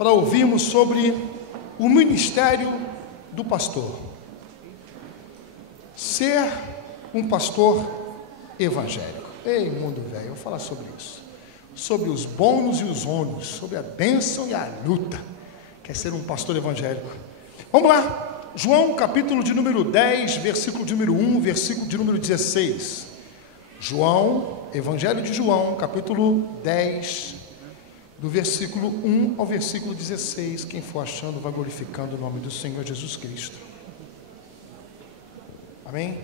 para ouvirmos sobre o ministério do pastor. Ser um pastor evangélico. Ei, mundo velho, eu vou falar sobre isso. Sobre os bônus e os ônus, sobre a bênção e a luta, que é ser um pastor evangélico. Vamos lá, João capítulo de número 10, versículo de número 1, versículo de número 16. João, Evangelho de João, capítulo 10, do versículo 1 ao versículo 16. Quem for achando, vai glorificando o nome do Senhor Jesus Cristo. Amém?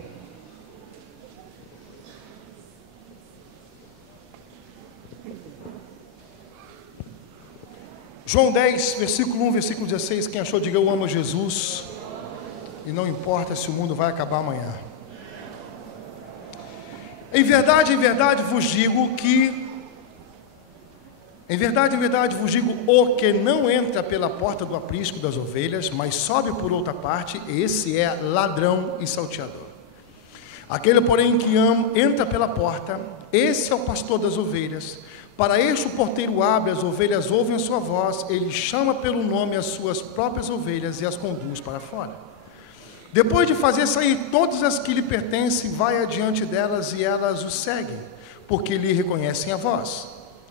João 10, versículo 1, versículo 16. Quem achou, diga: eu amo Jesus, e não importa se o mundo vai acabar amanhã. Em verdade vos digo que, o que não entra pela porta do aprisco das ovelhas, mas sobe por outra parte, esse é ladrão e salteador. Aquele, porém, que entra pela porta, esse é o pastor das ovelhas. Para este o porteiro abre, as ovelhas ouvem a sua voz, ele chama pelo nome as suas próprias ovelhas e as conduz para fora. Depois de fazer sair todas as que lhe pertencem, vai adiante delas e elas o seguem, porque lhe reconhecem a voz.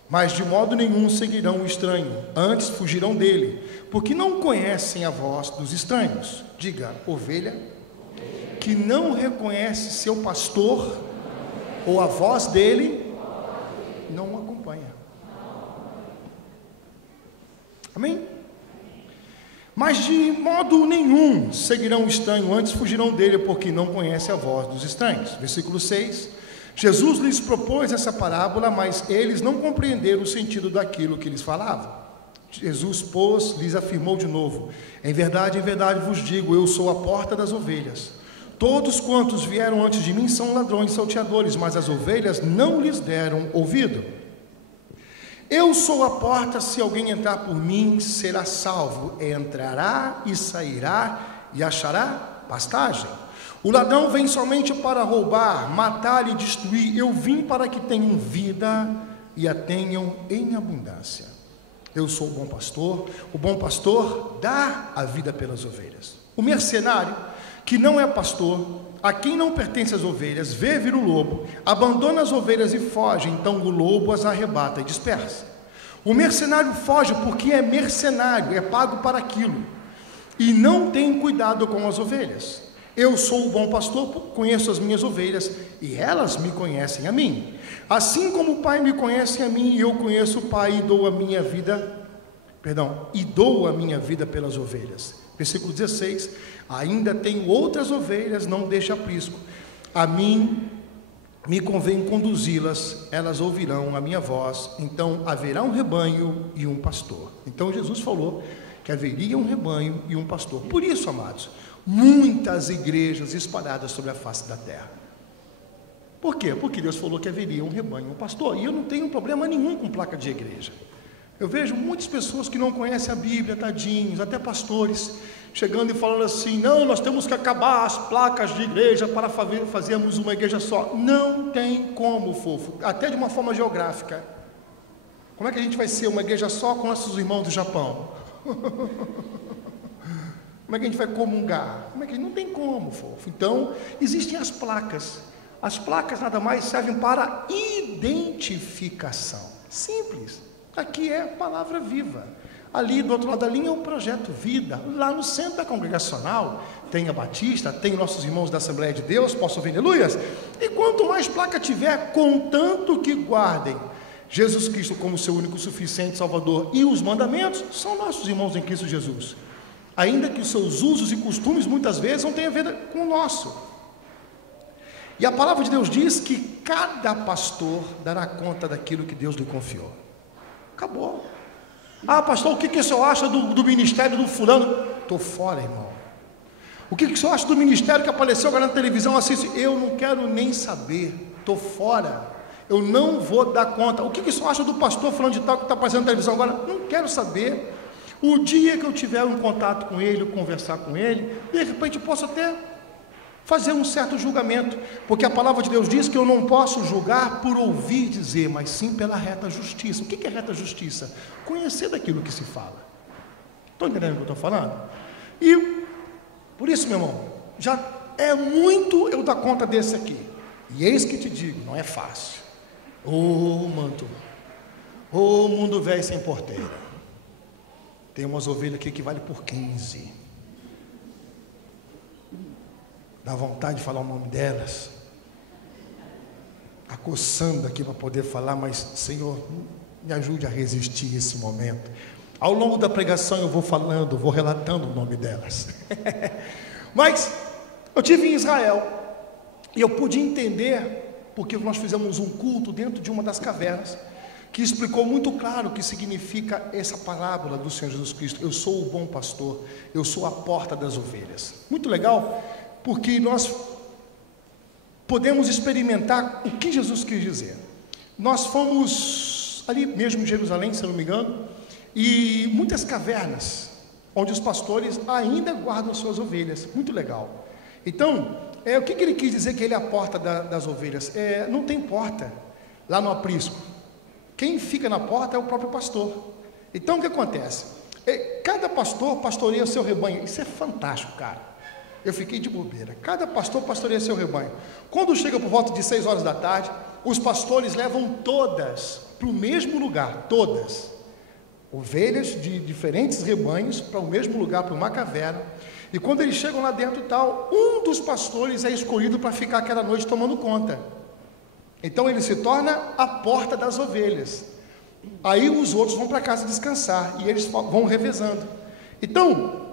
Mas de modo nenhum seguirão o estranho, antes fugirão dele, porque não conhecem a voz dos estranhos. Diga: ovelha que não reconhece seu pastor ou a voz dele, não o acompanha. Amém? Mas de modo nenhum seguirão o estranho, antes fugirão dele, porque não conhece a voz dos estranhos. Versículo 6. Jesus lhes propôs essa parábola, mas eles não compreenderam o sentido daquilo que lhes falava. Jesus, pois, lhes afirmou de novo: em verdade vos digo, eu sou a porta das ovelhas. Todos quantos vieram antes de mim são ladrões e salteadores, mas as ovelhas não lhes deram ouvido. Eu sou a porta, se alguém entrar por mim, será salvo, entrará e sairá e achará pastagem. O ladrão vem somente para roubar, matar e destruir. Eu vim para que tenham vida e a tenham em abundância. Eu sou o bom pastor dá a vida pelas ovelhas. O mercenário, que não é pastor, a quem não pertence as ovelhas, vê vir o lobo, abandona as ovelhas e foge, então o lobo as arrebata e dispersa. O mercenário foge porque é mercenário, é pago para aquilo, e não tem cuidado com as ovelhas. Eu sou o bom pastor, conheço as minhas ovelhas, e elas me conhecem a mim. Assim como o Pai me conhece a mim, eu conheço o Pai e dou a minha vida pelas ovelhas. Versículo 16. Ainda tenho outras ovelhas, não deixe aprisco. A mim me convém conduzi-las, elas ouvirão a minha voz. Então haverá um rebanho e um pastor. Então Jesus falou que haveria um rebanho e um pastor. Por isso, amados, muitas igrejas espalhadas sobre a face da terra. Por quê? Porque Deus falou que haveria um rebanho e um pastor. E eu não tenho problema nenhum com placa de igreja. Eu vejo muitas pessoas que não conhecem a Bíblia, tadinhos, até pastores, chegando e falando assim: não, nós temos que acabar as placas de igreja para fazermos uma igreja só. Não tem como, fofo, até de uma forma geográfica. Como é que a gente vai ser uma igreja só com nossos irmãos do Japão? Como é que a gente vai comungar? Não tem como, fofo. Então, existem as placas. As placas nada mais servem para identificação. Simples. Aqui é palavra viva. Ali do outro lado da linha é o projeto Vida. Lá no centro da congregacional tem a Batista, tem nossos irmãos da Assembleia de Deus, posso ouvir aleluias? E quanto mais placa tiver, contanto que guardem Jesus Cristo como seu único suficiente Salvador e os mandamentos, são nossos irmãos em Cristo Jesus. Ainda que os seus usos e costumes muitas vezes não tenham a ver com o nosso. E a palavra de Deus diz que cada pastor dará conta daquilo que Deus lhe confiou. Acabou. Ah, pastor, o que o senhor acha do ministério do fulano? Estou fora, irmão. O que o senhor acha do ministério que apareceu agora na televisão? Assiste. Eu não quero nem saber. Estou fora. Eu não vou dar conta. O que o senhor acha do pastor fulano de tal que está aparecendo na televisão agora? Não quero saber. O dia que eu tiver um contato com ele, conversar com ele, de repente eu posso até fazer um certo julgamento, porque a palavra de Deus diz que eu não posso julgar por ouvir dizer, mas sim pela reta justiça. O que é reta justiça? Conhecer daquilo que se fala. Estão entendendo o que eu estou falando? E, por isso, meu irmão, já é muito eu dar conta desse aqui. E eis que te digo, não é fácil. Ô manto, ô mundo velho sem porteira. Tem umas ovelhas aqui que vale por 15. Dá vontade de falar o nome delas. Está coçando aqui para poder falar, mas Senhor, me ajude a resistir esse momento. Ao longo da pregação eu vou falando, vou relatando o nome delas. Mas eu estive em Israel e eu pude entender, porque nós fizemos um culto dentro de uma das cavernas, que explicou muito claro o que significa essa parábola do Senhor Jesus Cristo. Eu sou o bom pastor, eu sou a porta das ovelhas. Muito legal, porque nós podemos experimentar o que Jesus quis dizer. Nós fomos ali mesmo em Jerusalém, se eu não me engano, e muitas cavernas, onde os pastores ainda guardam suas ovelhas. Muito legal. Então, o que ele quis dizer que ele é a porta das ovelhas? Não tem porta lá no aprisco. Quem fica na porta é o próprio pastor. Então, o que acontece? Cada pastor pastoreia o seu rebanho. Isso é fantástico, cara. Eu fiquei de bobeira. Cada pastor pastoreia seu rebanho. Quando chega por volta de 6 horas da tarde, os pastores levam todas para o mesmo lugar, todas. Ovelhas de diferentes rebanhos para o mesmo lugar, para uma caverna. E quando eles chegam lá dentro e tal, um dos pastores é escolhido para ficar aquela noite tomando conta. Então ele se torna a porta das ovelhas. Aí os outros vão para casa descansar e eles vão revezando. Então,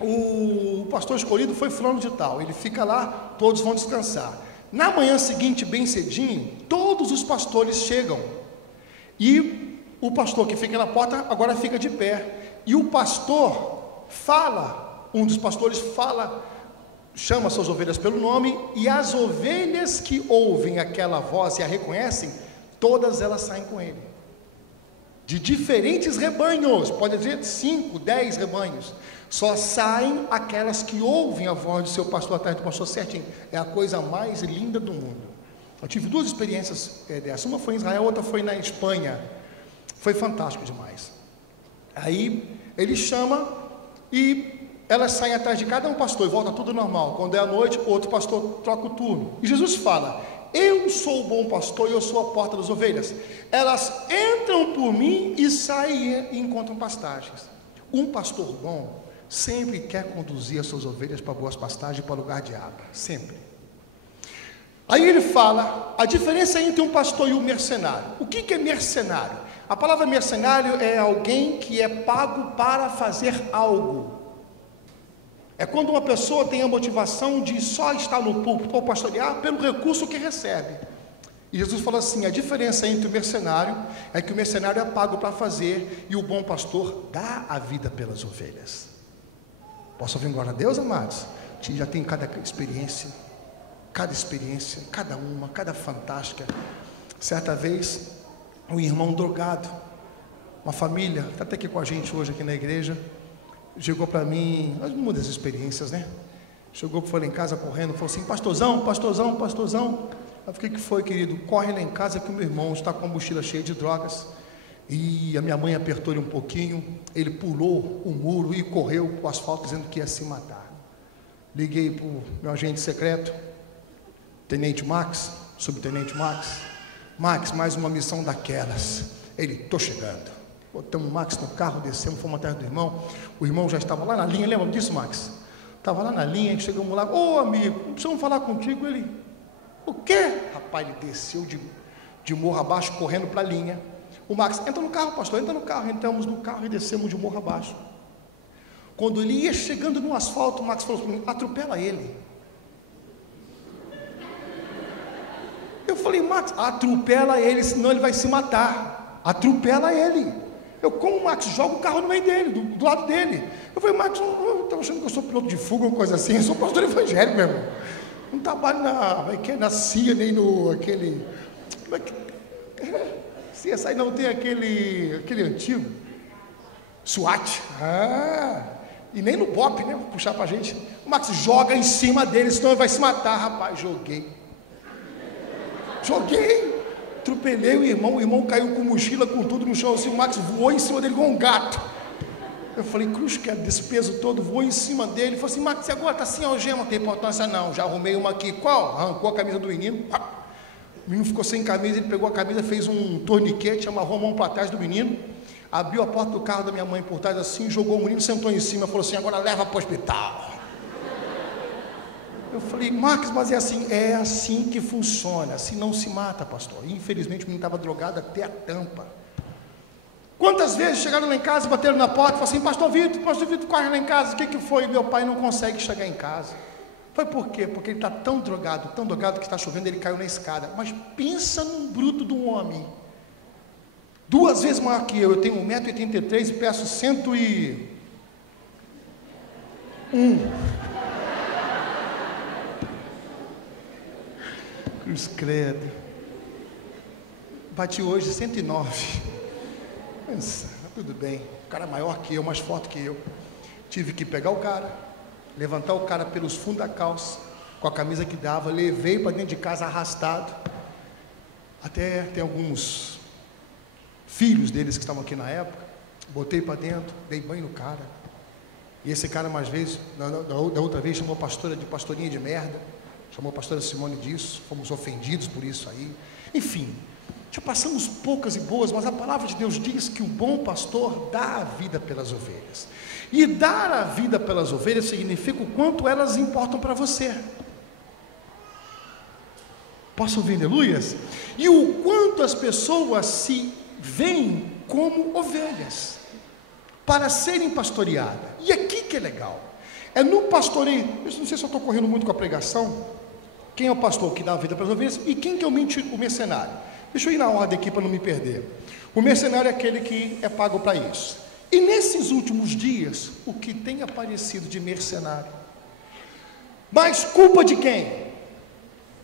o pastor escolhido foi fulano de tal. Ele fica lá, todos vão descansar. Na manhã seguinte, bem cedinho, todos os pastores chegam. E o pastor que fica na porta agora fica de pé. E o pastor fala, um dos pastores fala, chama suas ovelhas pelo nome, e as ovelhas que ouvem aquela voz e a reconhecem, todas elas saem com ele. De diferentes rebanhos, pode dizer 5, 10 rebanhos. Só saem aquelas que ouvem a voz do seu pastor atrás do pastor certinho. É a coisa mais linda do mundo. Eu tive 2 experiências dessas. Uma foi em Israel, outra foi na Espanha. Foi fantástico demais. Aí ele chama e elas saem atrás de cada um pastor e volta tudo normal. Quando é a noite, outro pastor troca o turno. E Jesus fala: eu sou o bom pastor e eu sou a porta das ovelhas. Elas entram por mim e saem e encontram pastagens. Um pastor bom sempre quer conduzir as suas ovelhas para boas pastagens, para lugar de água, sempre. Aí ele fala a diferença entre um pastor e um mercenário. O que é mercenário? A palavra mercenário é alguém que é pago para fazer algo. É quando uma pessoa tem a motivação de só estar no púlpito ou pastorear pelo recurso que recebe. E Jesus falou assim: a diferença entre o mercenário é que o mercenário é pago para fazer e o bom pastor dá a vida pelas ovelhas. Posso ouvir glória a Deus, amados? A gente já tem cada experiência, cada uma, cada fantástica. Certa vez, um irmão drogado, uma família, está até aqui com a gente hoje aqui na igreja, chegou para mim, uma das experiências, né? Chegou, foi lá em casa correndo, falou assim: pastorzão. Eu fiquei: que foi, querido? Corre lá em casa que o meu irmão está com a mochila cheia de drogas. E a minha mãe apertou ele um pouquinho, ele pulou o muro e correu para o asfalto dizendo que ia se matar. Liguei para o meu agente secreto, Tenente Max, Subtenente Max. Max, mais uma missão daquelas. Ele: estou chegando. Botamos o Max no carro, descemos, fomos atrás do irmão. O irmão já estava lá na linha, lembra disso, Max? Estava lá na linha, chegamos lá: ô amigo, precisamos falar contigo. Ele: o quê? Rapaz, ele desceu de morro abaixo, correndo para a linha. O Max: entra no carro, pastor, entra no carro. Entramos no carro e descemos de morro abaixo. Quando ele ia chegando no asfalto, o Max falou para mim: atropela ele. Eu falei: Max, atropela ele, senão ele vai se matar. Atropela ele. Como o Max joga o carro no meio dele, do lado dele. Eu falei: Max, eu estava achando que eu sou piloto de fuga ou coisa assim. Eu sou pastor evangélico, meu irmão. Não trabalho na CIA, nem no aquele. CSI não tem aquele antigo SWAT. E nem no BOP, né? Puxar pra gente. O Max joga em cima dele, senão ele vai se matar. Rapaz, joguei, atropelei o irmão caiu com mochila, com tudo no chão assim. O Max voou em cima dele igual um gato. Eu falei, cruz, que desse peso todo, vou em cima dele. Ele falou assim, Max, agora está sem algema, não tem importância não. Já arrumei uma aqui. Qual? Arrancou a camisa do menino. O menino ficou sem camisa, ele pegou a camisa, fez um torniquete, amarrou a mão para trás do menino, abriu a porta do carro da minha mãe por trás assim, jogou o menino, sentou em cima, falou assim, agora leva para o hospital. Eu falei, Max, mas é assim que funciona, assim não se mata, pastor. E, infelizmente o menino estava drogado até a tampa. Quantas vezes chegaram lá em casa, bateram na porta e falaram assim, pastor Vitor, corre lá em casa, o que foi? Meu pai não consegue chegar em casa. Foi por quê? Porque ele está tão drogado que está chovendo, ele caiu na escada. Mas pensa num bruto de um homem, 2 vezes maior que eu tenho 1,83 m e peço 101. Cruz credo. Bati hoje 109. Pensa, tudo bem. O cara maior que eu, mais forte que eu. Tive que pegar o cara, levantar o cara pelos fundos da calça, com a camisa que dava, levei para dentro de casa arrastado. Até tem alguns filhos deles que estavam aqui na época. Botei para dentro, dei banho no cara. E esse cara, mais vezes, da outra vez, chamou a pastora de pastorinha de merda. Chamou a pastora Simone disso. Fomos ofendidos por isso aí. Enfim, já passamos poucas e boas, mas a palavra de Deus diz que o bom pastor dá a vida pelas ovelhas. E dar a vida pelas ovelhas significa o quanto elas importam para você. Posso ouvir aleluias? E o quanto as pessoas se veem como ovelhas para serem pastoreadas. E aqui que é legal. É no pastoreio. Eu não sei se eu estou correndo muito com a pregação. Quem é o pastor que dá a vida para as ovelhas? E quem que é o mercenário? Deixa eu ir na ordem aqui para não me perder. O mercenário é aquele que é pago para isso. E nesses últimos dias, o que tem aparecido de mercenário? Mas culpa de quem?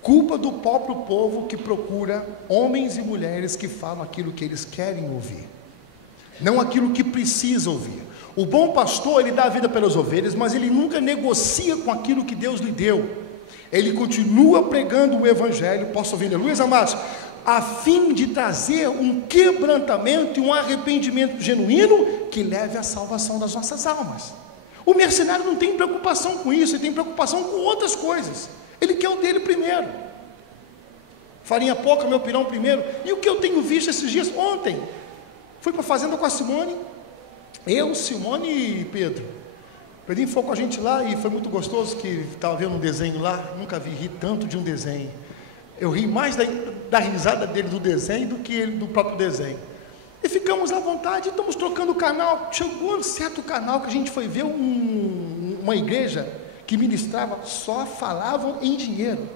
Culpa do próprio povo que procura homens e mulheres que falam aquilo que eles querem ouvir, não aquilo que precisa ouvir. O bom pastor, ele dá a vida pelas ovelhas, mas ele nunca negocia com aquilo que Deus lhe deu. Ele continua pregando o evangelho, posso ouvir, aleluia, amados? A fim de trazer um quebrantamento e um arrependimento genuíno que leve à salvação das nossas almas. O mercenário não tem preocupação com isso, ele tem preocupação com outras coisas. Ele quer o dele primeiro. Farinha pouca, meu pirão primeiro. E o que eu tenho visto esses dias? Ontem, fui para a fazenda com a Simone. Eu, Simone e Pedro. Pedrinho foi com a gente lá e foi muito gostoso, que estava vendo um desenho lá. Nunca vi rir tanto de um desenho. Eu ri mais da risada dele do desenho do que ele do próprio desenho. E ficamos à vontade, estamos trocando o canal. Chegou um certo canal que a gente foi ver uma igreja que ministrava, só falavam em dinheiro.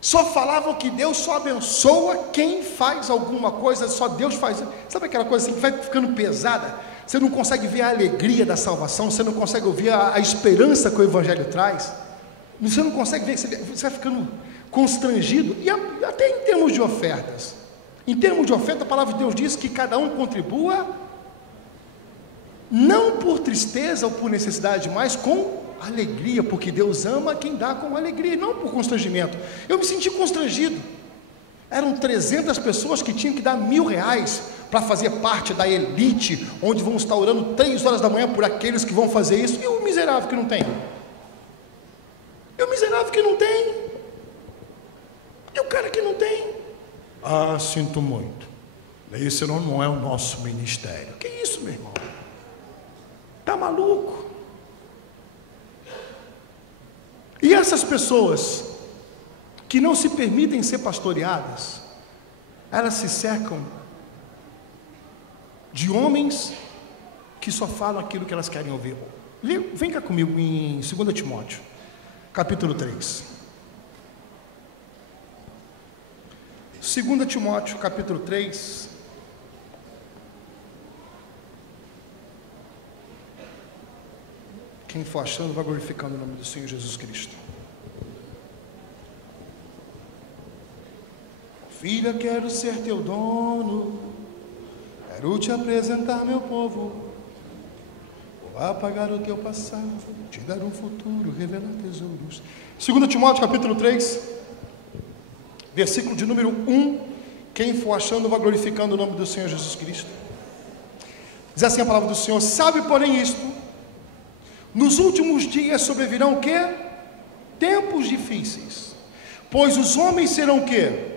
Só falavam que Deus só abençoa quem faz alguma coisa, só Deus faz. Sabe aquela coisa assim que vai ficando pesada? Você não consegue ver a alegria da salvação, você não consegue ouvir a esperança que o evangelho traz. Você não consegue ver, você vai ficando constrangido. E até em termos de ofertas. Em termos de oferta, a palavra de Deus diz que cada um contribua, não por tristeza ou por necessidade, mas com alegria, porque Deus ama quem dá com alegria, não por constrangimento. Eu me senti constrangido. Eram 300 pessoas que tinham que dar R$1.000 para fazer parte da elite, onde vão estar orando 3 horas da manhã por aqueles que vão fazer isso. E o miserável que não tem? E o miserável que não tem? E o cara que não tem? Ah, sinto muito. Esse não é o nosso ministério. Que isso, meu irmão? Tá maluco? E essas pessoas que não se permitem ser pastoreadas, elas se cercam de homens que só falam aquilo que elas querem ouvir. Vem cá comigo em 2 Timóteo, capítulo 3. 2 Timóteo, capítulo 3. Quem for achando, vai glorificando o nome do Senhor Jesus Cristo. Filha, quero ser teu dono, quero te apresentar meu povo, vou apagar o teu passado, te dar um futuro, revelar tesouros. 2 Timóteo, capítulo 3, versículo de número 1. Quem for achando, vai glorificando o nome do Senhor Jesus Cristo. Diz assim a palavra do Senhor: sabe, porém, isto: nos últimos dias sobrevirão o quê? Tempos difíceis, pois os homens serão o quê?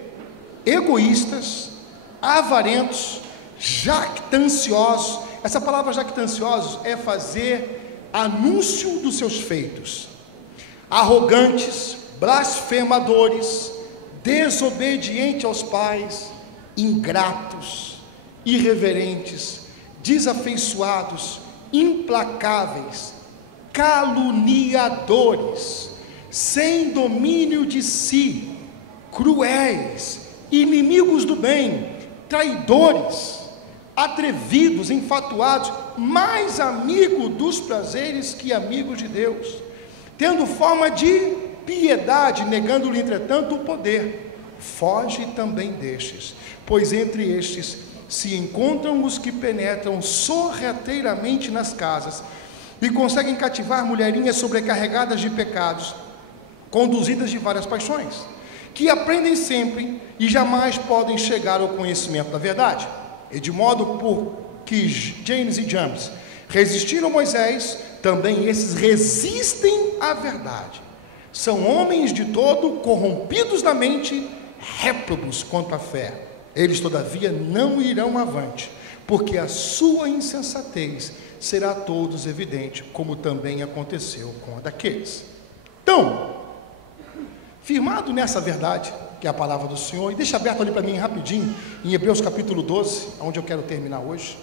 Egoístas, avarentos, jactanciosos. Essa palavra jactanciosos é fazer anúncio dos seus feitos. Arrogantes, blasfemadores, desobedientes aos pais, ingratos, irreverentes, desafeiçoados, implacáveis, caluniadores, sem domínio de si, cruéis, inimigos do bem, traidores, atrevidos, enfatuados, mais amigos dos prazeres que amigos de Deus, tendo forma de piedade, negando-lhe entretanto o poder. Foge também destes, pois entre estes se encontram os que penetram sorrateiramente nas casas e conseguem cativar mulherinhas sobrecarregadas de pecados, conduzidas de várias paixões, que aprendem sempre e jamais podem chegar ao conhecimento da verdade. E de modo por que James e James resistiram a Moisés, também esses resistem à verdade. São homens de todo corrompidos na mente, réprobos quanto à fé. Eles todavia não irão avante, porque a sua insensatez será a todos evidente, como também aconteceu com a daqueles. Então, firmado nessa verdade, que é a palavra do Senhor, e deixa aberto ali para mim rapidinho, em Hebreus capítulo 12, onde eu quero terminar hoje.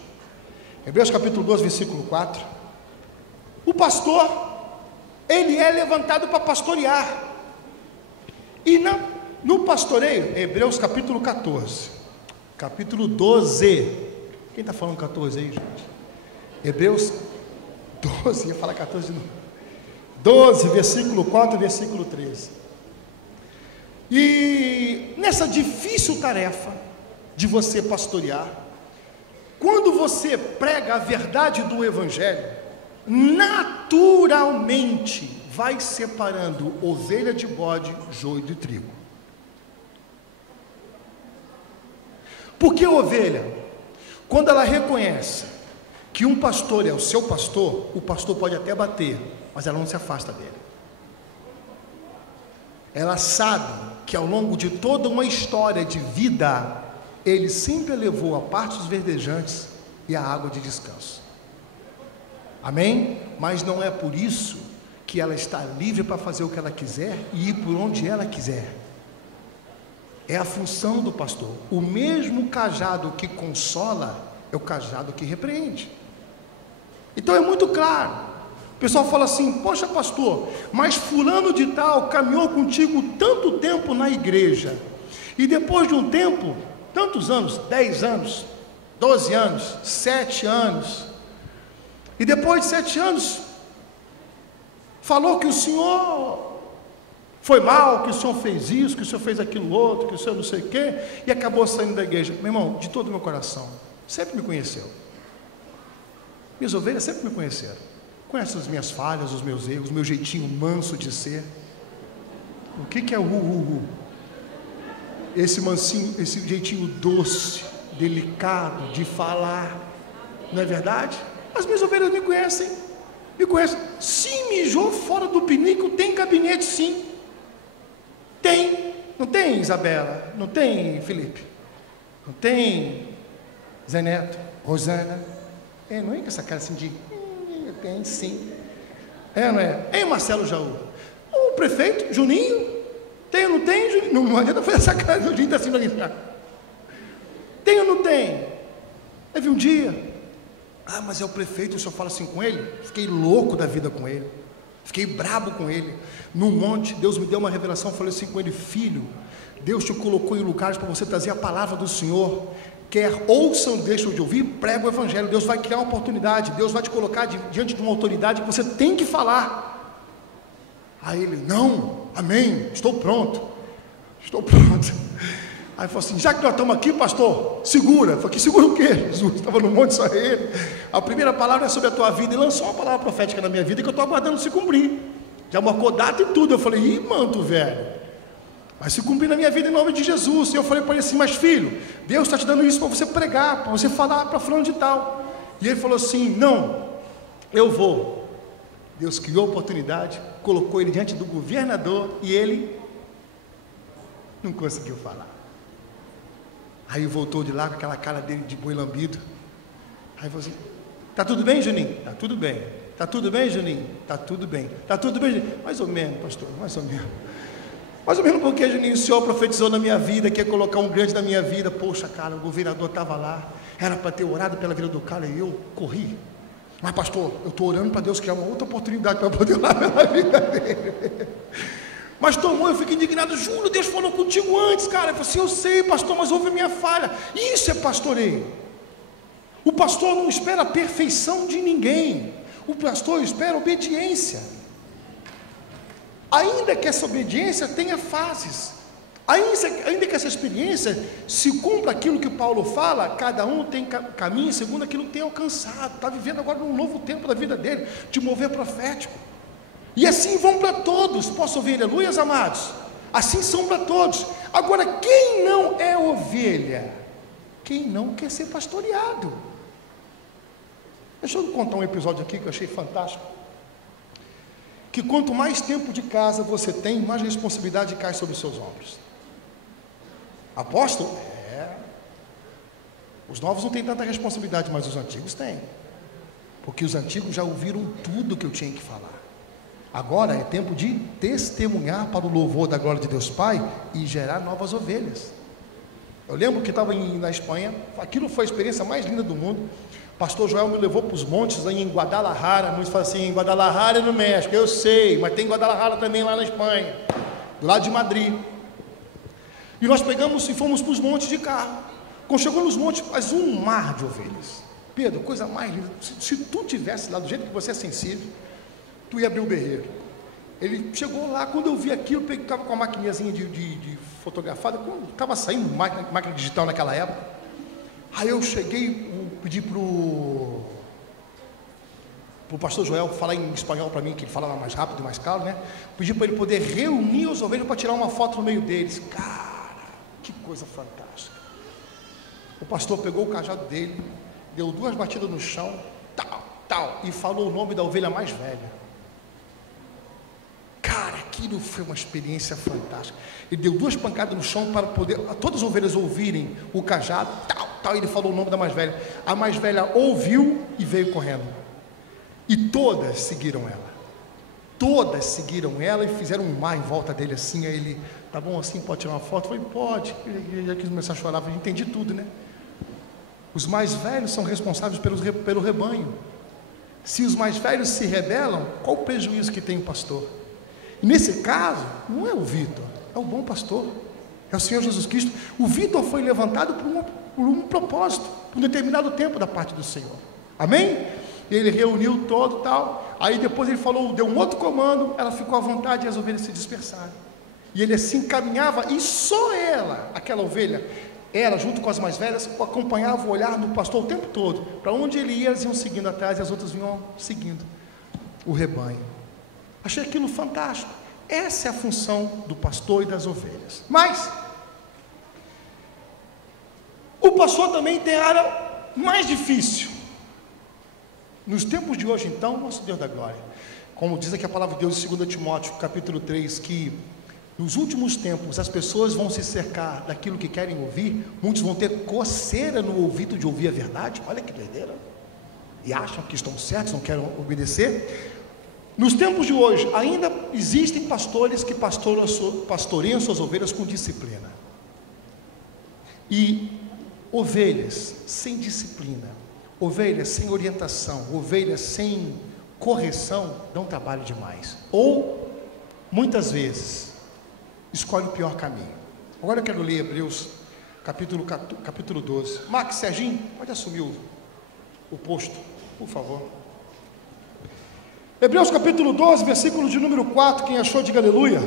Hebreus capítulo 12, versículo 4. O pastor, ele é levantado para pastorear, e no pastoreio, Hebreus capítulo 14, capítulo 12, quem está falando 14 aí, gente? Hebreus 12, ia falar 14 de novo, 12, versículo 4, versículo 13, e nessa difícil tarefa de você pastorear, quando você prega a verdade do Evangelho, naturalmente vai separando ovelha de bode, joio de trigo. Porque a ovelha, quando ela reconhece que um pastor é o seu pastor, o pastor pode até bater, mas ela não se afasta dele. Ela sabe que ao longo de toda uma história de vida, ele sempre levou a pastos verdejantes e a água de descanso. Amém? Mas não é por isso que ela está livre para fazer o que ela quiser e ir por onde ela quiser. É a função do pastor. O mesmo cajado que consola é o cajado que repreende. Então é muito claro. O pessoal fala assim: poxa pastor, mas fulano de tal caminhou contigo tanto tempo na igreja, e depois de um tempo, tantos anos, 10 anos, 12 anos, 7 anos, e depois de 7 anos, falou que o senhor foi mal, que o senhor fez isso, que o senhor fez aquilo outro, que o senhor não sei o quê, e acabou saindo da igreja. Meu irmão, de todo o meu coração, sempre me conheceu, minhas ovelhas sempre me conheceram, conhece as minhas falhas, os meus erros, o meu jeitinho manso de ser. O que é o esse mansinho, esse jeitinho doce, delicado de falar, não é verdade? As minhas ovelhas me conhecem, se mijou fora do pinico, tem gabinete sim, tem, não tem Isabela, não tem Felipe, não tem Zé Neto, Rosana, não é com essa cara assim de, tem sim, não é? Hein, Marcelo Jaú, o prefeito, Juninho, tem ou não tem, Juninho? Não adianta fazer essa cara, o Juninho está assim, tem ou não tem? Teve um dia, mas é o prefeito, o senhor fala assim com ele? Fiquei louco da vida com ele, fiquei brabo com ele, num monte, Deus me deu uma revelação, falei assim com ele: filho, Deus te colocou em lugares para você trazer a palavra do Senhor, quer ouçam, deixam de ouvir, prega o Evangelho, Deus vai criar uma oportunidade, Deus vai te colocar diante de uma autoridade que você tem que falar. Aí ele: não, amém, estou pronto. Aí falou assim: já que nós estamos aqui, pastor, segura. Eu falei: que segura o quê, Jesus? Estava no monte só ele. A primeira palavra é sobre a tua vida, e lançou uma palavra profética na minha vida que eu estou aguardando se cumprir, já marcou data e tudo. Eu falei: ih, manto velho, vai se cumprir na minha vida em nome de Jesus. E eu falei para ele assim: mas filho, Deus está te dando isso para você pregar, para você falar para fulano de tal. E ele falou assim: não, eu vou. Deus criou a oportunidade, colocou ele diante do governador e ele não conseguiu falar. Aí voltou de lá com aquela cara dele de boi lambido. Aí falou assim: tá tudo bem, Juninho? Tá tudo bem. Tá tudo bem, Juninho? Tá tudo bem. Tá tudo bem, Juninho? Mais ou menos, pastor, mais ou menos. Mais ou menos porque, Juninho, o senhor profetizou na minha vida, que ia colocar um grande na minha vida. Poxa, cara, o governador estava lá, era para ter orado pela vida do cara e eu corri. Mas, pastor, eu estou orando para Deus criar uma outra oportunidade para poder orar pela vida dele. Mas, tomou, eu fico indignado, juro, Deus falou contigo antes, cara. Eu falei assim: eu sei, pastor, mas houve a minha falha. Isso é pastoreio. O pastor não espera a perfeição de ninguém. O pastor espera obediência. Ainda que essa obediência tenha fases, ainda que essa experiência se cumpra aquilo que Paulo fala, cada um tem caminho segundo aquilo que tem alcançado, está vivendo agora um novo tempo da vida dele, de mover profético, e assim vão para todos. Posso ouvir aleluias, amados? Assim são para todos. Agora, quem não é ovelha? Quem não quer ser pastoreado? Deixa eu contar um episódio aqui que eu achei fantástico. Que quanto mais tempo de casa você tem, mais responsabilidade cai sobre os seus ombros. Apóstolo? Os novos não têm tanta responsabilidade, mas os antigos têm. Porque os antigos já ouviram tudo que eu tinha que falar. Agora é tempo de testemunhar para o louvor da glória de Deus Pai e gerar novas ovelhas. Eu lembro que estava na Espanha, aquilo foi a experiência mais linda do mundo. Pastor Joel me levou para os montes aí em Guadalajara. Muitos falam assim: Guadalajara é no México. Eu sei, mas tem Guadalajara também lá na Espanha, do lado de Madrid. E nós pegamos e fomos para os montes de carro. Quando chegou nos montes, mas um mar de ovelhas. Pedro, coisa mais linda. Se tu tivesse lá do jeito que você é sensível, tu ia abrir o berreiro. Ele chegou lá, quando eu vi aquilo, eu estava com a maquininhazinha de fotografada, estava saindo máquina digital naquela época. Aí eu cheguei, pedi para o pastor Joel falar em espanhol para mim, que ele falava mais rápido e mais claro, né? Pedi para ele poder reunir os ovelhas para tirar uma foto no meio deles. Cara, que coisa fantástica. O pastor pegou o cajado dele, deu 2 batidas no chão, tal, e falou o nome da ovelha mais velha. Cara, aquilo foi uma experiência fantástica. Ele deu 2 pancadas no chão para poder todas as ovelhas ouvirem o cajado, tal, ele falou o nome da mais velha. A mais velha ouviu e veio correndo. E todas seguiram ela. Todas seguiram ela e fizeram um mar em volta dele assim. Aí ele: tá bom assim, pode tirar uma foto? Eu falei: pode. Ele já quis começar a chorar. Eu falei: entendi tudo, né? Os mais velhos são responsáveis pelo rebanho. Se os mais velhos se rebelam, qual o prejuízo que tem o pastor? E nesse caso, não é o Vitor, é o bom pastor, é o Senhor Jesus Cristo. O Vitor foi levantado por um propósito, por um determinado tempo da parte do Senhor. Amém? Ele reuniu todo tal. Aí depois ele falou, deu um outro comando, ela ficou à vontade e as ovelhas se dispersaram. E ele assim caminhava, e só ela, aquela ovelha, ela junto com as mais velhas, acompanhava o olhar do pastor o tempo todo. Para onde ele ia, elas iam seguindo atrás e as outras vinham seguindo o rebanho. Achei aquilo fantástico. Essa é a função do pastor e das ovelhas. Mas o pastor também tem a área mais difícil. Nos tempos de hoje, então, nosso Deus da glória, como diz aqui a palavra de Deus em 2 Timóteo, capítulo 3, que nos últimos tempos as pessoas vão se cercar daquilo que querem ouvir. Muitos vão ter coceira no ouvido de ouvir a verdade. Olha que doideira. E acham que estão certos, não querem obedecer. Nos tempos de hoje, ainda existem pastores que pastoreiam suas ovelhas com disciplina. E ovelhas sem disciplina, ovelhas sem orientação, ovelhas sem correção, dão trabalho demais. Ou, muitas vezes, escolhe o pior caminho. Agora eu quero ler Hebreus, capítulo 12. Max, Serginho, pode assumir o posto, por favor. Hebreus capítulo 12, versículo de número 4, quem achou, diga aleluia.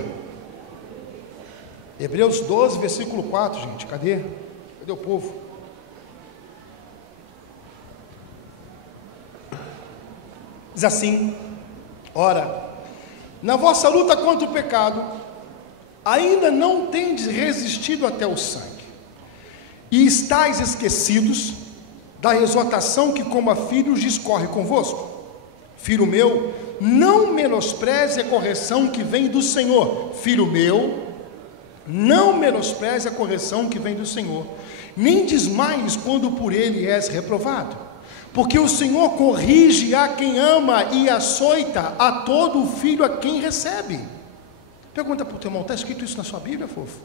Hebreus 12, versículo 4, gente, cadê o povo? Diz assim: ora, na vossa luta contra o pecado, ainda não tendes resistido até o sangue, e estáis esquecidos da exortação que como a filhos discorre convosco. Filho meu, não menospreze a correção que vem do Senhor. Filho meu, não menospreze a correção que vem do Senhor, nem desmaies quando por ele és reprovado, porque o Senhor corrige a quem ama e açoita a todo filho a quem recebe. Pergunta para o teu irmão: está escrito isso na sua Bíblia, fofo?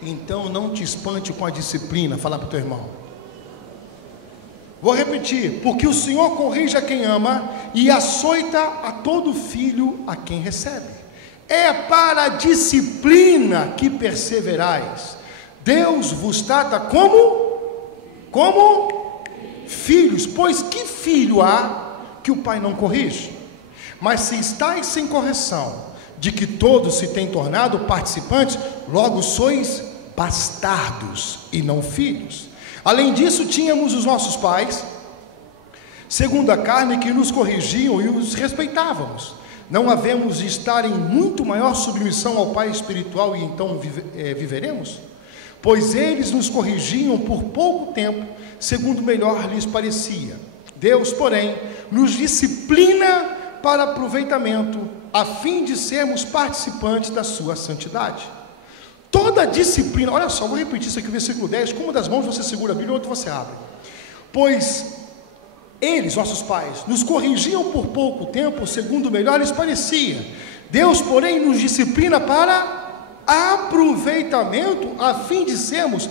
Então não te espante com a disciplina. Fala para o teu irmão. Vou repetir: porque o Senhor corrige a quem ama e açoita a todo filho a quem recebe. É para a disciplina que perseverais. Deus vos trata como filhos, pois que filho há que o pai não corrige? Mas se estáis sem correção, de que todos se têm tornado participantes, logo sois bastardos e não filhos. Além disso, tínhamos os nossos pais, segundo a carne, que nos corrigiam e os respeitávamos. Não havemos de estar em muito maior submissão ao Pai espiritual e então viveremos? Pois eles nos corrigiam por pouco tempo, segundo melhor lhes parecia. Deus, porém, nos disciplina para aproveitamento, a fim de sermos participantes da sua santidade. Toda disciplina, olha só, vou repetir isso aqui, o versículo 10, com uma das mãos você segura a Bíblia, outra você abre. Pois eles, nossos pais, nos corrigiam por pouco tempo, segundo melhor lhes parecia. Deus, porém, nos disciplina para aproveitamento, a fim de sermos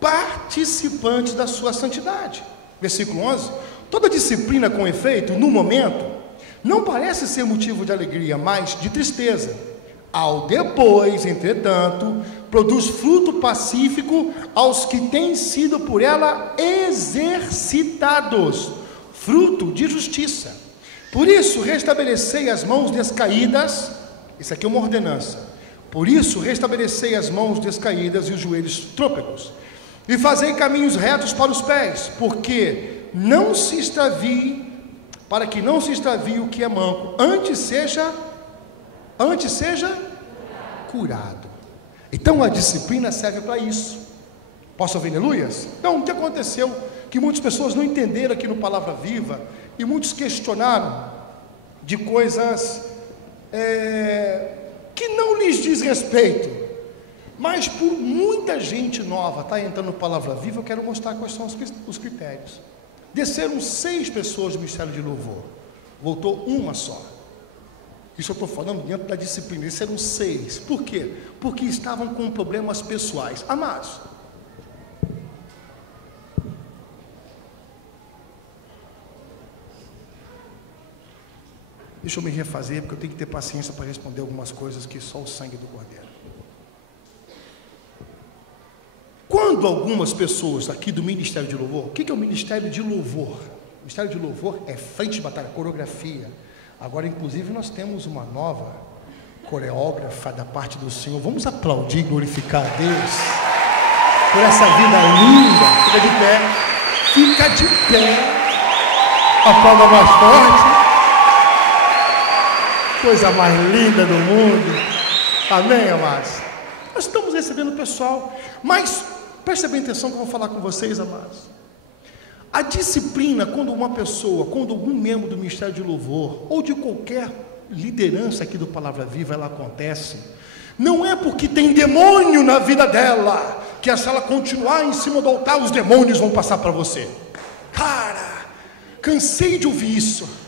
participantes da sua santidade. Versículo 11, toda disciplina com efeito, no momento, não parece ser motivo de alegria, mas de tristeza. Ao depois, entretanto, produz fruto pacífico aos que têm sido por ela exercitados, fruto de justiça. Por isso, restabelecei as mãos descaídas. Isso aqui é uma ordenança. Por isso, restabelecei as mãos descaídas e os joelhos trôpegos, e fazei caminhos retos para os pés, porque não se extravie, para que não se extravie o que é manco, antes seja curado. Então a disciplina serve para isso. Posso ouvir aleluias? Então, o que aconteceu? Que muitas pessoas não entenderam aqui no Palavra Viva, e muitos questionaram de coisas que não lhes diz respeito, mas por muita gente nova está entrando no Palavra Viva. Eu quero mostrar quais são os critérios. Desceram 6 pessoas do Ministério de Louvor, voltou uma só. Isso eu estou falando dentro da disciplina. Desceram 6, por quê? Porque estavam com problemas pessoais. Amados, deixa eu me refazer, porque eu tenho que ter paciência para responder algumas coisas que só o sangue do Cordeiro. Quando algumas pessoas aqui do Ministério de Louvor, o que é o Ministério de Louvor? O Ministério de Louvor é frente de batalha, coreografia. Agora, inclusive, nós temos uma nova coreógrafa da parte do Senhor. Vamos aplaudir e glorificar a Deus por essa vida linda. Fica de pé. Fica de pé. Aplauda mais forte. Coisa mais linda do mundo. Amém, amados? Nós estamos recebendo o pessoal, mas preste bem atenção que eu vou falar com vocês, amados. A disciplina, quando uma pessoa, quando algum membro do Ministério de Louvor, ou de qualquer liderança aqui do Palavra Viva, ela acontece, não é porque tem demônio na vida dela, que se ela continuar em cima do altar, os demônios vão passar para você. Cara, cansei de ouvir isso.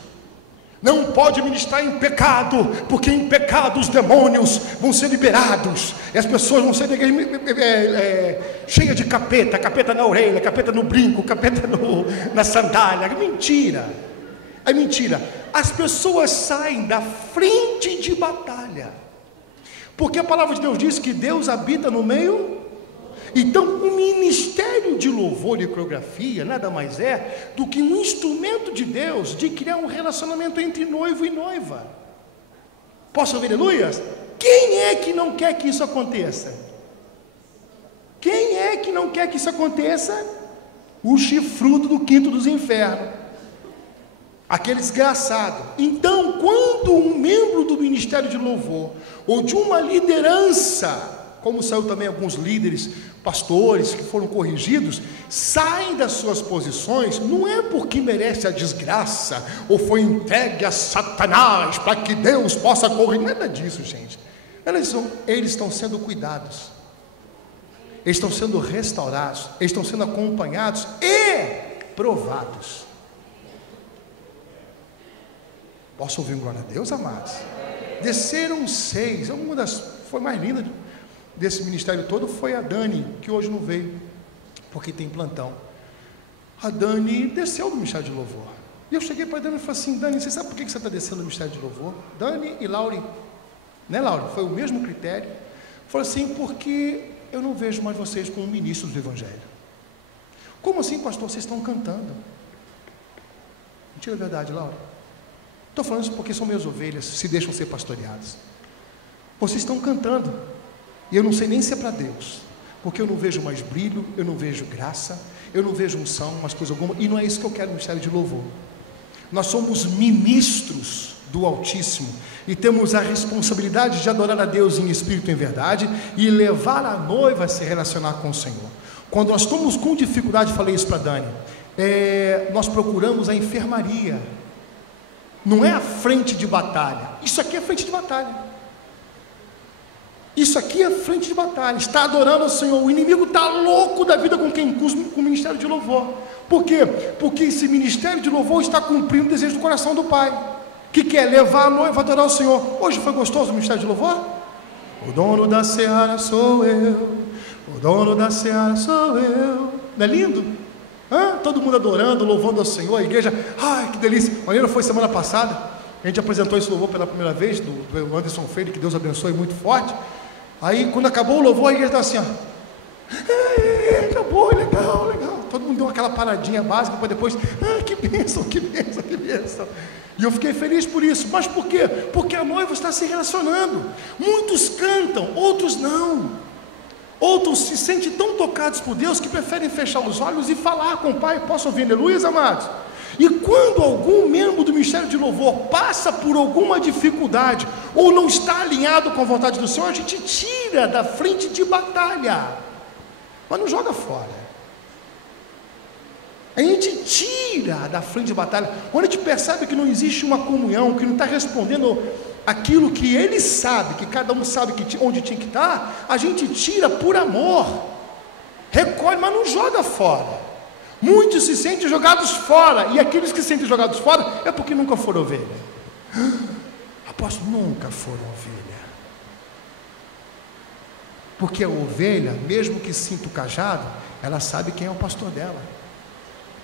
Não pode ministrar em pecado, porque em pecado os demônios vão ser liberados, e as pessoas vão ser cheias de capeta, capeta na orelha, capeta no brinco, capeta na sandália. É mentira, é mentira. As pessoas saem da frente de batalha, porque a palavra de Deus diz que Deus habita no meio. Então, o ministério de louvor e coreografia nada mais é do que um instrumento de Deus de criar um relacionamento entre noivo e noiva. Posso ouvir aleluias? Quem é que não quer que isso aconteça? Quem é que não quer que isso aconteça? O chifrudo do quinto dos infernos, aquele desgraçado. Então, quando um membro do ministério de louvor ou de uma liderança, como saiu também alguns líderes pastores que foram corrigidos, saem das suas posições, não é porque merece a desgraça, ou foi entregue a Satanás, para que Deus possa corrigir, nada disso, gente. Eles estão sendo cuidados, eles estão sendo restaurados, eles estão sendo acompanhados e provados. Posso ouvir um glória a Deus, amados? Desceram 6, uma das foi mais linda desse ministério todo foi a Dani, que hoje não veio, porque tem plantão. A Dani desceu do ministério de louvor, e eu cheguei para a Dani e falei assim: Dani, você sabe por que você está descendo do ministério de louvor? Dani e Laure, né, Laure? Foi o mesmo critério. Falei assim: porque eu não vejo mais vocês como ministros do Evangelho. Como assim, pastor? Vocês estão cantando. Mentira, é verdade, Laure. Estou falando isso porque são minhas ovelhas, se deixam ser pastoreadas. Vocês estão cantando, e eu não sei nem se é para Deus, porque eu não vejo mais brilho, eu não vejo graça, eu não vejo unção, umas coisas alguma, e não é isso que eu quero no ministério de louvor. Nós somos ministros do Altíssimo, e temos a responsabilidade de adorar a Deus em espírito e em verdade, e levar a noiva a se relacionar com o Senhor. Quando nós estamos com dificuldade, falei isso para a Dani, nós procuramos a enfermaria, não é a frente de batalha. Isso aqui é frente de batalha. Isso aqui é frente de batalha. Está adorando ao Senhor. O inimigo está louco da vida com quem cursa com o ministério de louvor. Por quê? Porque esse ministério de louvor está cumprindo o desejo do coração do Pai, que quer levar a noiva a adorar o Senhor. Hoje foi gostoso o ministério de louvor? O dono da seara sou eu, o dono da seara sou eu. Não é lindo? Todo mundo adorando, louvando ao Senhor, a igreja, ai que delícia. Maneiro foi semana passada, a gente apresentou esse louvor pela primeira vez, do Anderson Freire, que Deus abençoe muito forte. Aí quando acabou o louvor, a igreja estava assim, acabou, legal, legal. Todo mundo deu aquela paradinha básica para depois, que bênção, que bênção, que bênção. E eu fiquei feliz por isso. Mas por quê? Porque a noiva está se relacionando. Muitos cantam, outros não. Outros se sentem tão tocados por Deus que preferem fechar os olhos e falar com o Pai. Posso ouvir aleluia, amados? E quando algum membro do ministério de louvor passa por alguma dificuldade ou não está alinhado com a vontade do Senhor, a gente tira da frente de batalha, mas não joga fora. A gente tira da frente de batalha. Quando a gente percebe que não existe uma comunhão, que não está respondendo aquilo que ele sabe, que cada um sabe onde tinha que estar, a gente tira por amor, recolhe, mas não joga fora. Muitos se sentem jogados fora, e aqueles que se sentem jogados fora é porque nunca foram ovelha. Apóstolo, nunca foram ovelha. Porque a ovelha, mesmo que sinta o cajado, ela sabe quem é o pastor dela.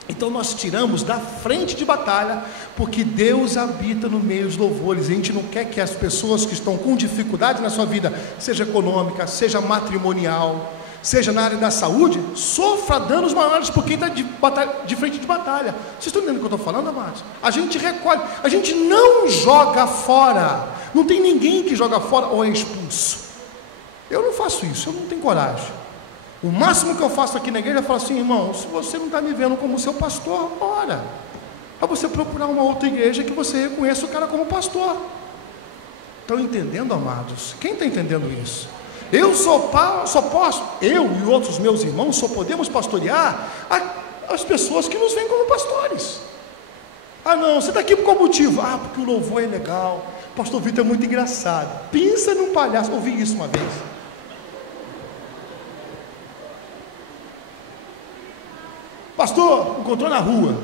Então nós tiramos da frente de batalha, porque Deus habita no meio dos louvores. A gente não quer que as pessoas que estão com dificuldade na sua vida, seja econômica, seja matrimonial, seja na área da saúde, sofra danos maiores por quem está de frente de batalha. Vocês estão entendendo o que eu estou falando, amados? A gente recolhe, a gente não joga fora. Não tem ninguém que joga fora ou é expulso. Eu não faço isso, eu não tenho coragem. O máximo que eu faço aqui na igreja é falar assim: irmão, se você não está me vendo como seu pastor, ora, para você procurar uma outra igreja que você reconheça o cara como pastor. Estão entendendo, amados? Quem está entendendo isso? Eu só posso, eu e outros meus irmãos só podemos pastorear as pessoas que nos veem como pastores. Ah não, você está aqui por qual motivo? Ah, porque o louvor é legal, o pastor Vitor é muito engraçado. Pensa num palhaço, eu ouvi isso uma vez. Pastor, encontrou na rua.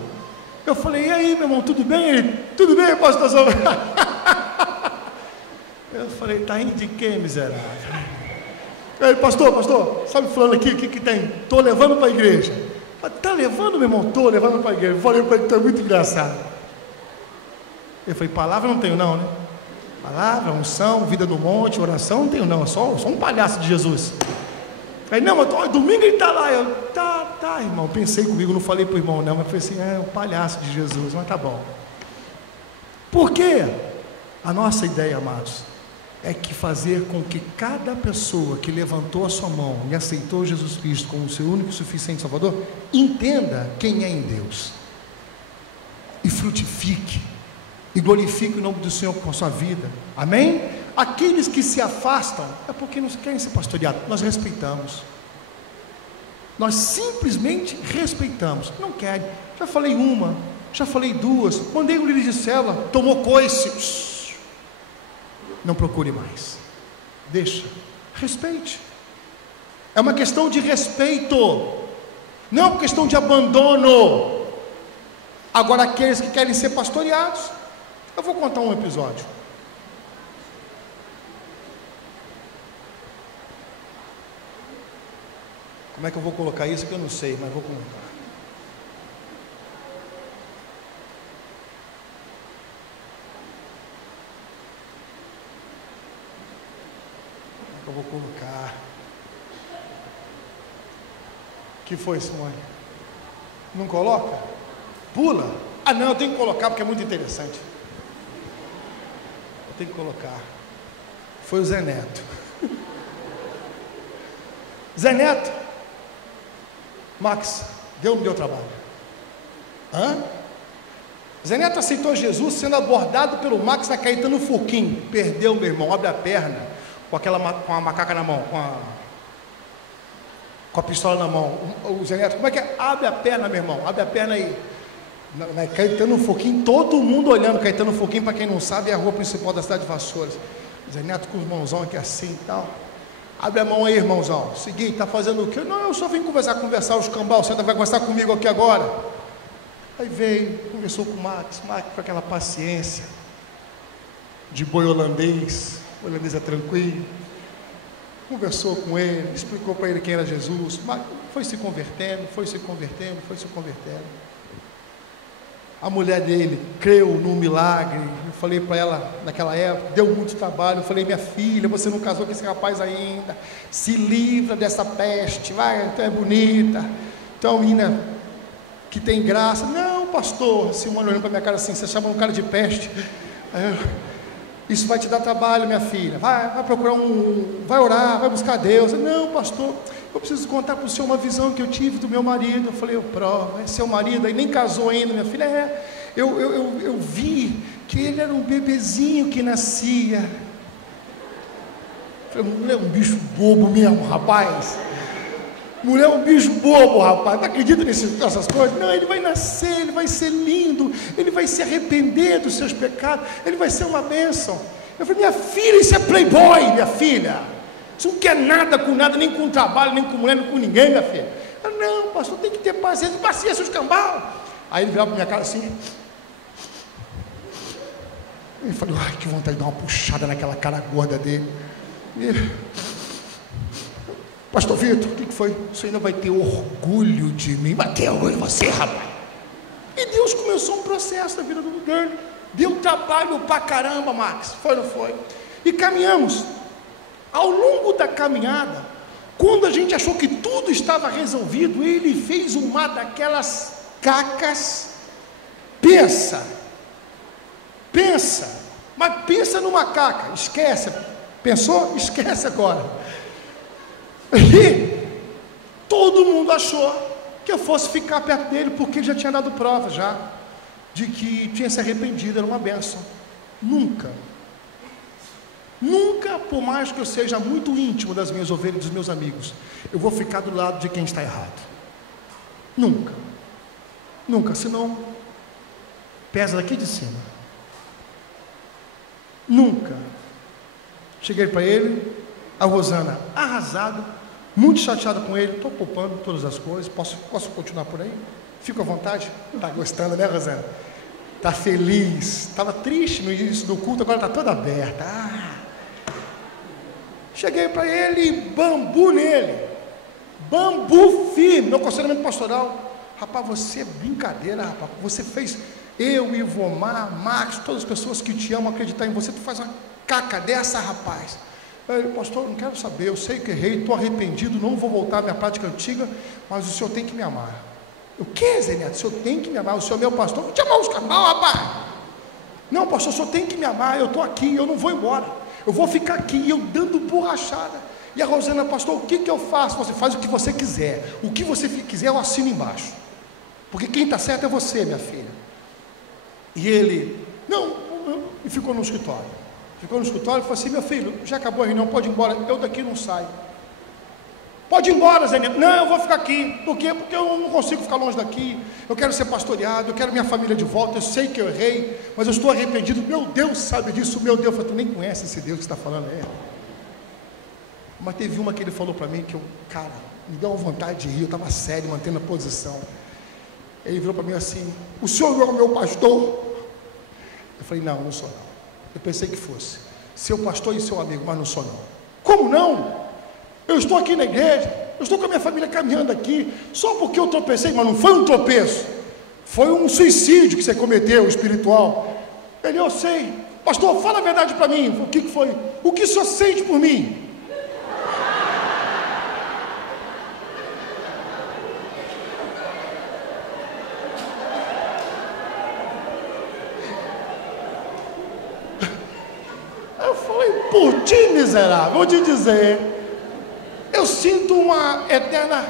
Eu falei: e aí, meu irmão, tudo bem? Ele: tudo bem, pastorzão. Eu falei: tá indo de quê, miserável? Ele: pastor, sabe fulano aqui, o que tem? Estou levando para a igreja. Está levando, meu irmão? Estou levando para a igreja. Eu falei para ele: está muito engraçado. Eu falei: palavra não tenho não, né? Palavra, unção, vida no monte, oração, não tenho não, só um palhaço de Jesus. Aí: não, mas domingo ele está lá. Eu: tá, irmão. Pensei comigo, não falei para o irmão não, mas falei assim: é o palhaço de Jesus, mas tá bom. Por quê? A nossa ideia, amados, é que fazer com que cada pessoa que levantou a sua mão e aceitou Jesus Cristo como o seu único e suficiente Salvador, entenda quem é em Deus, e frutifique, e glorifique o nome do Senhor com a sua vida, amém? Aqueles que se afastam, é porque não querem ser pastoreados, nós respeitamos, Nós simplesmente respeitamos. Não querem. Já falei uma, já falei duas, mandei um líder de célula, tomou coice. Não procure mais. Deixa. Respeite. É uma questão de respeito. Não é uma questão de abandono. Agora, aqueles que querem ser pastoreados, eu vou contar um episódio. Como é que eu vou colocar isso que eu não sei, mas vou colocar. Como é que eu vou colocar? O que foi, Simone? Não coloca? Pula? Ah não, eu tenho que colocar porque é muito interessante. Eu tenho que colocar. Foi o Zé Neto. Zé Neto. Max, deu ou não deu trabalho? Zé Neto aceitou Jesus sendo abordado pelo Max na Caetano Furquim. Perdeu, meu irmão, abre a perna com a macaca na mão, com a pistola na mão. O Zé Neto, como é que é? Abre a perna, meu irmão, abre a perna aí. Na Caetano Furquim, todo mundo olhando. Caetano Furquim, para quem não sabe, é a rua principal da cidade de Vassouras. Zé Neto com os mãozão aqui assim e tal. Abre a mão aí, irmãozão. Seguinte, tá fazendo o quê? Não, eu só vim conversar os cambal. Você vai conversar comigo aqui agora? Aí veio, conversou com o Max com aquela paciência de boi holandês. O holandês é tranquilo. Conversou com ele, explicou para ele quem era Jesus. Mas foi se convertendo. A mulher dele creu no milagre. Eu falei para ela naquela época, deu muito trabalho. Eu falei, minha filha, você não casou com esse rapaz ainda, se livra dessa peste, vai, tu é bonita, tu é uma menina que tem graça. Não, pastor, Simone olhando para minha cara assim, você chama um cara de peste. Isso vai te dar trabalho, minha filha, vai procurar vai orar, vai buscar Deus. Não, pastor, eu preciso contar para o senhor uma visão que eu tive do meu marido. Eu falei, é seu marido, aí nem casou ainda, minha filha. Eu vi que ele era um bebezinho que nascia. Eu falei, mulher é um bicho bobo mesmo, rapaz. Mulher é um bicho bobo, rapaz. Não acredita nessas coisas? Não, ele vai nascer, ele vai ser lindo, ele vai se arrepender dos seus pecados, ele vai ser uma bênção. Eu falei, minha filha, isso é playboy, minha filha. Isso não quer nada com nada, nem com trabalho, nem com mulher, nem com ninguém, minha filha. Eu, não, pastor, tem que ter paciência, os cambal. Aí ele virava para minha cara assim. Eu falei, ai, que vontade de dar uma puxada naquela cara gorda dele. Pastor Vitor, o que foi? Você ainda vai ter orgulho de mim? Vai ter orgulho de você, rapaz. E Deus começou um processo na vida do dele. Deu trabalho pra caramba, Max. Foi ou não foi? E caminhamos. Ao longo da caminhada, quando a gente achou que tudo estava resolvido, ele fez uma daquelas cacas. Pensa, mas pensa numa caca. Esquece. Pensou? Esquece agora. E todo mundo achou que eu fosse ficar perto dele, porque ele já tinha dado prova já de que tinha se arrependido, era uma bênção. Nunca, por mais que eu seja muito íntimo das minhas ovelhas e dos meus amigos, eu vou ficar do lado de quem está errado. Nunca, senão pesa daqui de cima. Nunca. Cheguei para ele, a Rosana, arrasado, muito chateada com ele. Estou poupando todas as coisas. Posso continuar por aí? Fico à vontade? Está gostando, né, Rosana? Está feliz. Estava triste no início do culto, agora está toda aberta. Cheguei para ele, bambu nele. Bambu firme, no aconselhamento pastoral. Rapaz, você é brincadeira, rapaz. Você fez, eu, Ivomar, Max, todas as pessoas que te amam acreditar em você. Tu faz uma caca dessa, rapaz. Eu, pastor, não quero saber, eu sei que errei, estou arrependido, não vou voltar à minha prática antiga, mas o senhor tem que me amar. O que, Zé Neto? O senhor tem que me amar, o senhor é meu pastor. Vou te amar os cambal, rapaz. Não, pastor, o senhor tem que me amar, eu estou aqui, eu não vou embora, eu vou ficar aqui, eu dando borrachada. E a Rosana, pastor, o que eu faço? Você faz o que você quiser, o que você quiser eu assino embaixo, porque quem está certo é você, minha filha. E ele, não, e ficou no escritório. Ficou no escritório e falou assim, meu filho, já acabou a reunião, pode ir embora, eu daqui não saio. Pode ir embora, Zé Neto. Não, eu vou ficar aqui. Por quê? Porque eu não consigo ficar longe daqui. Eu quero ser pastoreado, eu quero minha família de volta. Eu sei que eu errei, mas eu estou arrependido. Meu Deus sabe disso. Meu Deus, eu falei, tu nem conhece esse Deus que está falando. Mas teve uma que ele falou para mim que cara, me deu uma vontade de rir. Eu estava sério, mantendo a posição. Ele virou para mim assim: o senhor não é o meu pastor? Eu falei, não sou não. Eu pensei que fosse seu pastor e seu amigo, mas não sou não. Como não? Eu estou aqui na igreja, eu estou com a minha família caminhando aqui, só porque eu tropecei, mas não foi um tropeço, foi um suicídio que você cometeu, espiritual. Ele, eu sei. Pastor, fala a verdade para mim. O que foi? O que o senhor sente por mim? Eu falei, por ti, miserável, vou te dizer, eu sinto uma eterna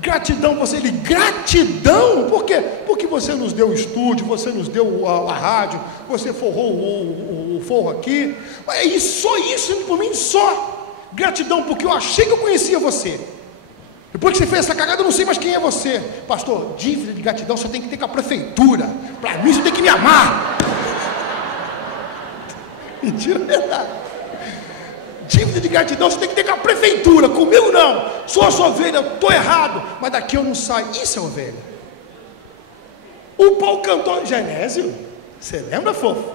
gratidão por você. Ele, gratidão? Por quê? Porque você nos deu o estúdio, você nos deu a rádio, você forrou o forro aqui. É só isso por mim, só. Gratidão, porque eu achei que eu conhecia você. Depois que você fez essa cagada, eu não sei mais quem é você. Pastor, dívida de gratidão só tem que ter com a prefeitura. Para mim, você tem que me amar. Mentira, é verdade. Dívida de gratidão você tem que ter com a prefeitura, comigo não. Sou a sua ovelha, eu estou errado, mas daqui eu não saio. Isso é ovelha. O Paulo cantou Genésio, você lembra, fofo?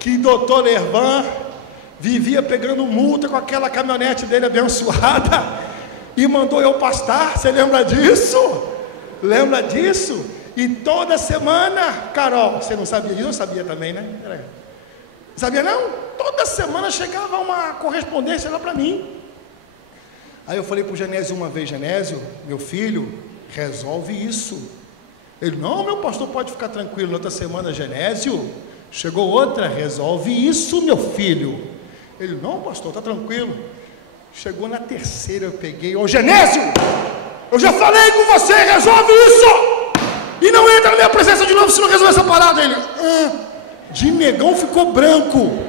Que doutor Ervan vivia pegando multa com aquela caminhonete dele abençoada e mandou eu pastar. Você lembra disso? Lembra disso? E toda semana, Carol, você não sabia disso? Eu sabia também, né? Sabia não? Toda semana chegava uma correspondência lá para mim. Aí eu falei para o Genésio uma vez: Genésio, meu filho, resolve isso. Ele, não, meu pastor, pode ficar tranquilo. Na outra semana, Genésio, chegou outra, resolve isso, meu filho. Ele, não, pastor, está tranquilo. Chegou na terceira, eu peguei: ô Genésio, eu já falei com você, resolve isso! E não entra na minha presença de novo se não resolver essa parada. Ele, de negão ficou branco.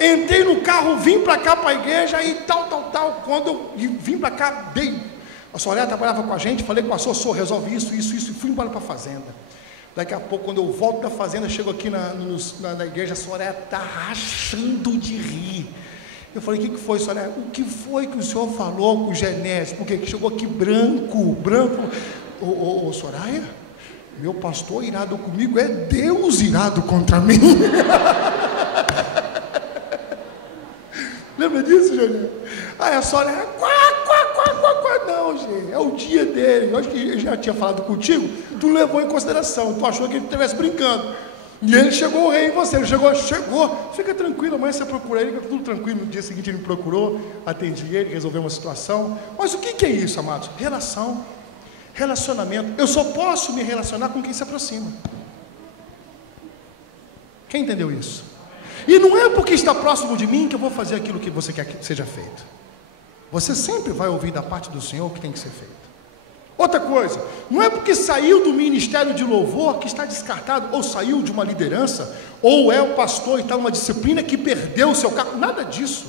Entrei no carro, vim para cá para a igreja e tal. Quando eu vim para cá, a Soraya trabalhava com a gente, falei com o pastor, resolve isso, e fui embora para a fazenda. Daqui a pouco, quando eu volto da fazenda, chego aqui na igreja, a Soraya está rachando de rir. Eu falei, o que foi, Soraya? O que foi que o senhor falou com o Genésio? Porque chegou aqui branco. Ô Soraya, meu pastor irado comigo é Deus irado contra mim. Lembra disso, Janine? Aí a Soraya, não, gente, é o dia dele. Eu acho que eu já tinha falado contigo, tu levou em consideração, tu achou que ele estivesse brincando. E ele chegou, o rei em você, ele chegou, fica tranquilo, amanhã você procura ele, fica tudo tranquilo. No dia seguinte ele me procurou, atendi ele, resolveu uma situação. Mas o que é isso, amados? Relacionamento. Eu só posso me relacionar com quem se aproxima. Quem entendeu isso? E não é porque está próximo de mim que eu vou fazer aquilo que você quer que seja feito. Você sempre vai ouvir da parte do Senhor o que tem que ser feito. Outra coisa, não é porque saiu do ministério de louvor que está descartado, ou saiu de uma liderança, ou é o pastor e está numa disciplina que perdeu o seu cargo. Nada disso.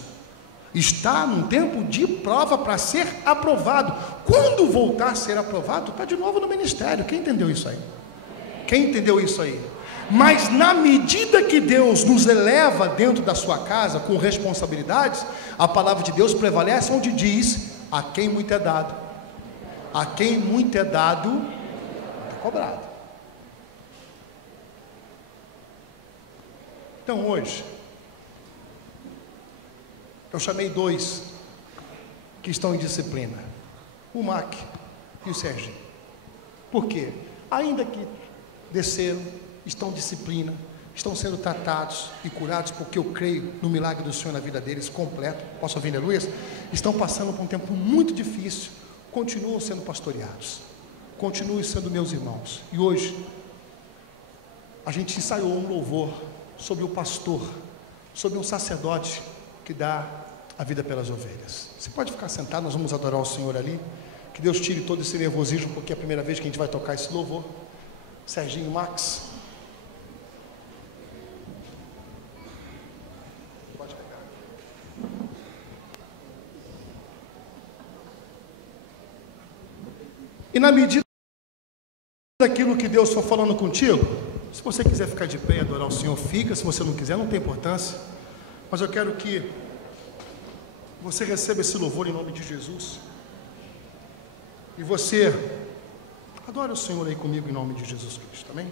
Está num tempo de prova para ser aprovado. Quando voltar a ser aprovado, está de novo no ministério. Quem entendeu isso aí? Quem entendeu isso aí? Mas na medida que Deus nos eleva dentro da sua casa com responsabilidades, a palavra de Deus prevalece onde diz: a quem muito é dado, a quem muito é dado, está cobrado. Então hoje eu chamei 2 que estão em disciplina, o Mac e o Serginho. Por quê? Ainda que desceram, estão em disciplina, estão sendo tratados e curados, porque eu creio no milagre do Senhor na vida deles completo. Posso ouvir, aleluia? Estão passando por um tempo muito difícil, continuam sendo pastoreados, continuem sendo meus irmãos. E hoje a gente ensaiou um louvor sobre o pastor, sobre um sacerdote que dá a vida pelas ovelhas. Você pode ficar sentado, nós vamos adorar o Senhor ali. Que Deus tire todo esse nervosismo, porque é a primeira vez que a gente vai tocar esse louvor. Serginho, Max, pode pegar. E na medida daquilo que Deus for falando contigo, se você quiser ficar de pé e adorar o Senhor, fica. Se você não quiser, não tem importância. Mas eu quero que você receba esse louvor em nome de Jesus. E você adore o Senhor aí comigo em nome de Jesus Cristo, amém?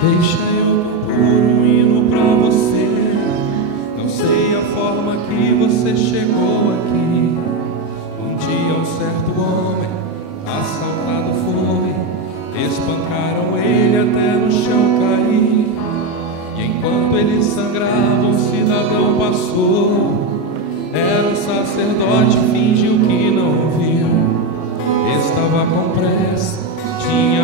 Deixa eu compor um hino pra você. Não sei a forma que você chegou aqui. Um dia um certo homem assaltado foi, espancaram ele até no chão cair. E enquanto ele sangrava, um cidadão passou. Era um sacerdote, fingiu que não viu. Estava com pressa, tinha